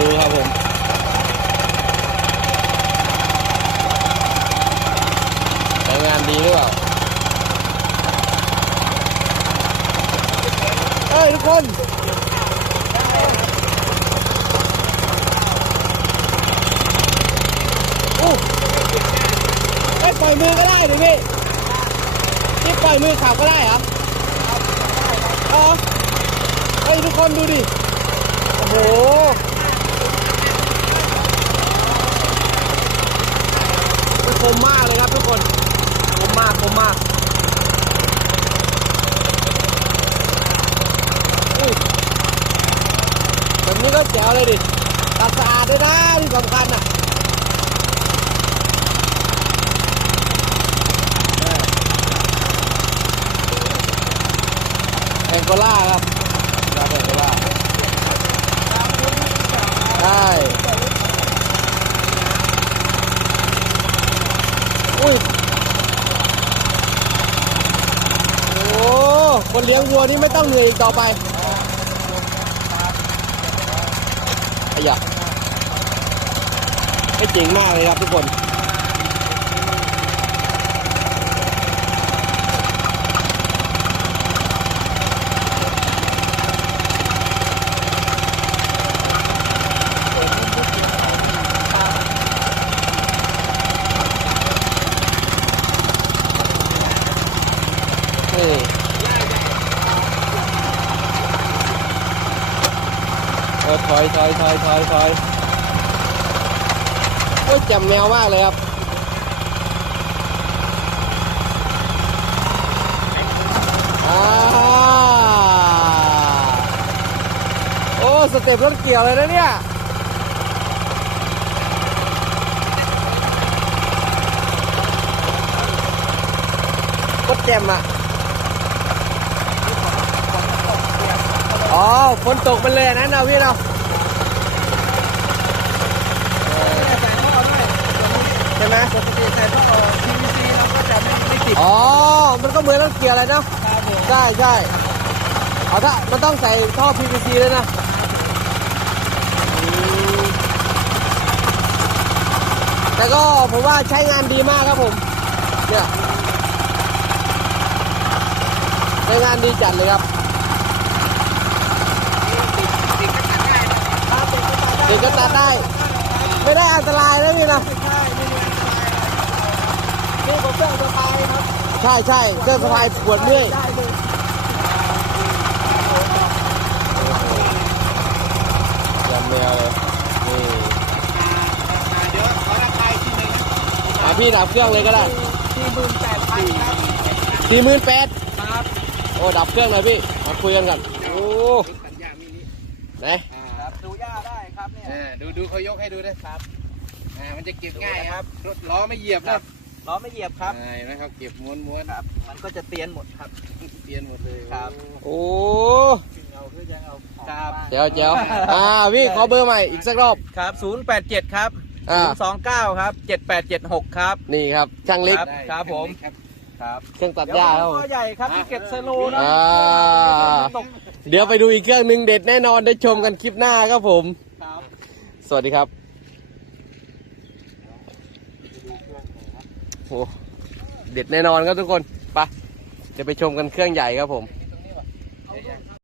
ดูครับผมใช้งานดีหรือเปล่าเฮ้ยทุกคนอู้เฮ้ยปล่อยมือก็ได้ดิพี่นี่ปล่อยมือขับก็ได้เหรออ๋อเฮ้ยทุกคนดูดิ โอ้โห คมมากเลยครับทุกคน คมมากแบบนี้ก็แจ๋วเลยดิตัดสะอาดด้วยนะที่สำคัญอะแองโกล่าครับแองโกล่าใช่อุ้ย โอ้ คนเลี้ยงวัวนี่ไม่ต้องเหนื่อยอีกต่อไปไอ้ยะให้เจ๋งมากเลยครับทุกคนโอ้ถอยถอยถอยถอยถอยโอ้ยจ่มแมวมากเลยครับโอ้สเต็ปรถเกี่ยวเลยนะเนี่ยโคตรแจมอะ อ๋อฝนตกมันเลยอันนั้นนะพี่เนาะเออใช่ไหมปกติใส่ท่อ PVC เราก็จะไม่ไม่ติด อ๋อ มันก็เหมือนรถเกียร์อะไรเนาะครับผมใช่ใช่เอาถ้ามันต้องใส่ท่อ PVC เลยนะอืมแต่ก็ผมว่าใช้งานดีมากครับผมเนี่ยใช้งานดีจัดเลยครับ ดติดก็ตัดได้นะเด็กก็ตัดได้ ไม่ได้อันตรายนะพี่นะไม่ใช่ไม่มีอันตรายอะไรนี่ผมเครื่องสบายครับใช่ใช่เครื่องสะพายปวดเมื่อยได้เลยยำแมวเลยนี่เดี๋ยวขอราคาอีกทีหนึงอะพี่ดับเครื่องเลยก็ได้สี่หมื่นแปดพันครับสี่หมื่นแปดครับโอ้ดับเครื่องหน่อยพี่มาคุยกันก่อนโอ้สัญญามินิไหน เนี่ยอ่าดูดูเขายกให้ดูนะครับอ่ามันจะเก็บง่ายครับรถล้อไม่เหยียบครันะบล้อไม่เหยียบครับ อ่าเห็นไหมเขาเก็บม้วนม้วนครับ มันก็จะเตียนหมดครับ เตียนหมดเลยครับ โอ้เอาเพื่อจะเอาครับเจ๋วเจ๋วอ่าพี่ขอเบอร์ใหม่อีกสักรอบ ครับศูนย์แปดเจ็ดครับ อ่าศูนย์สองเก้าครับเจ็ดแปดเจ็ดหกครับ นี่ครับช่างเล็กครับ ได้ครับผม ครับ ครับเครื่องตัดเดี๋ยวหญ้าผมครับผมตัวใหญ่ครับที่เก็บสโลว์นะอ่า ตก เดี๋ยวไปดูอีกเครื่องหนึ่งเด็ดแน่นอนได้ชมกันคลิปหน้าครับผมครับ สวัสดีครับโหเด็ดแน่นอนครับทุกคนไปเดี๋ยวไปชมกันเครื่องใหญ่ครับผม